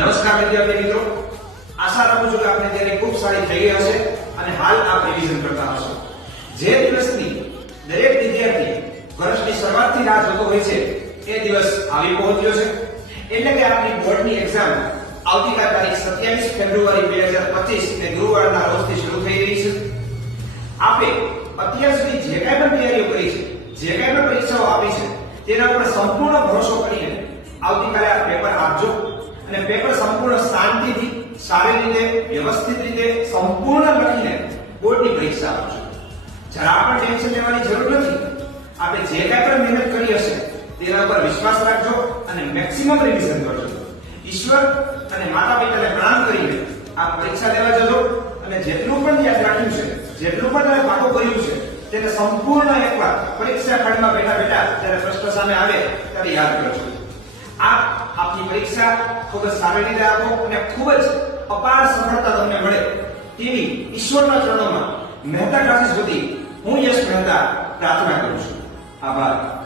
નમસ્કાર વિદ્યાર્થી મિત્રો, આશા રાખું છું કે આપને તૈયારી ખૂબ સારી થઈ ગઈ હશે અને હાલ આપ રિવિઝન કરતા હશો. જે દિવસની દરેક વિદ્યાર્થી વર્ષની શરૂઆતથી રાહ જોતો હોય છે એ દિવસ આવી પહોંચ્યો છે. એટલે કે આપની બોર્ડની એક્ઝામ આવતીકાલ તારીખ 27 ફેબ્રુઆરી 2025 ને ગુરુવારના રોજથી શરૂ થઈ રહી છે. આપે અત્યાર સુધી જે કાંઈ પણ તૈયારીઓ કરી છે, જે કાંઈ પણ પરીક્ષાઓ આપી છે, તેના ઉપર સંપૂર્ણ ભરોસો કરીને આવતીકાલે આ પેપર આપજો અને પેપર સંપૂર્ણ શાંતિથી, સારી રીતે, વ્યવસ્થિત રીતે સંપૂર્ણ લખીને બોર્ડની પરીક્ષા આપજો. જરા પણ ટેન્શન લેવાની જરૂર નથી. આપણે જે કાંઈ પણ મહેનત કરી હશે તેના પર વિશ્વાસ રાખજો અને મેક્સિમમ રિવિઝન કરજો. ઈશ્વર અને માતા પિતાને પ્રણામ કરીને આ પરીક્ષા દેવા જજો અને જેટલું પણ યાદ રાખ્યું છે, જેટલું પણ તમે પાકો કર્યું છે તેને સંપૂર્ણ એકવાર પરીક્ષા ખંડમાં બેઠા બેઠા જ્યારે પ્રશ્ન સામે આવે ત્યારે યાદ કરજો. આપની પરીક્ષા ખૂબ જ સારી રીતે આપો અને ખૂબ જ અપાર સફળતા તમને મળે તેવી ઈશ્વરના ચરણોમાં મહેતા ક્લાસીસ વતી હું યશ મહેતા પ્રાર્થના કરું છું. આભાર.